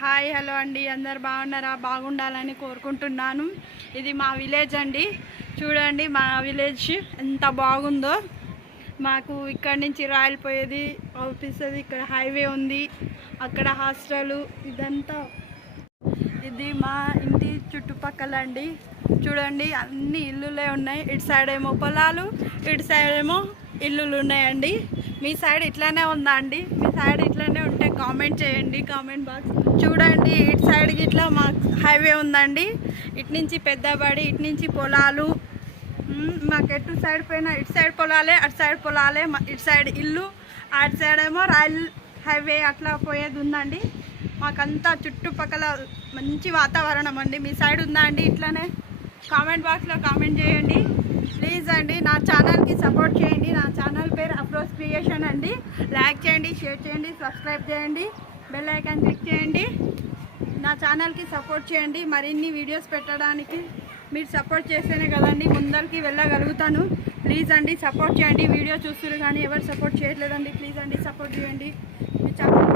Hi hello అండి, అందరు బాగున్నారా? బాగుండాలని కోరుకుంటున్నాను. ఇది మా విలేజ్ అండి. చూడండి మా విలేజ్ ఎంత బాగుందో. మాకు ఇక్కడ నుంచి రాయలపోయేది అవుపిస్తుంది. ఇక్కడ హైవే ఉంది, అక్కడ హాస్టల్. ఇదంతా ఇది మా ఇంటి చుట్టుపక్కల అండి. చూడండి అన్ని ఇల్లులే ఉన్నాయి. ఇటు సైడ్ ఏమో పొలాలు, ఇటు సైడ్ ఏమో ఇల్లులు ఉన్నాయండి. మీ సైడ్ ఇట్లానే ఉందా అండి? మీ సైడ్ ఇట్లానే ఉంటే కామెంట్ చేయండి, కామెంట్ బాక్స్. చూడండి ఇటు సైడ్కి ఇట్లా మా హైవే ఉందండి. ఇటు నుంచి పెద్దబడి, ఇటు నుంచి పొలాలు. మాకు ఎటు సైడ్ పోయినా ఇటు సైడ్ పొలాలే, అటు సైడ్ పొలాలే, ఇటు సైడ్ ఇల్లు, అటు సైడ్ ఏమో రైల్ హైవే అట్లా పోయేది ఉందండి. మాకంతా చుట్టుపక్కల మంచి వాతావరణం అండి. మీ సైడ్ ఉందా అండి ఇట్లానే? కామెంట్ బాక్స్లో కామెంట్ చేయండి ప్లీజ్ అండి. నా ఛానల్కి సపోర్ట్ చేయండి. నా ఛానల్ పేరు అఫ్రోజ్ క్రియేషన్ అండి. లైక్ చేయండి, షేర్ చేయండి, సబ్స్క్రైబ్ చేయండి, బెల్ ఐకాన్ క్లిక్ చేయండి. నా ఛానల్కి సపోర్ట్ చేయండి. మరిన్ని వీడియోస్ పెట్టడానికి మీరు సపోర్ట్ చేస్తేనే కదండి ముందరికి వెళ్ళగలుగుతాను. ప్లీజ్ అండి సపోర్ట్ చేయండి. వీడియో చూస్తున్నారు కానీ ఎవరు సపోర్ట్ చేయట్లేదండి. ప్లీజ్ అండి సపోర్ట్ చేయండి. మీ ఛానల్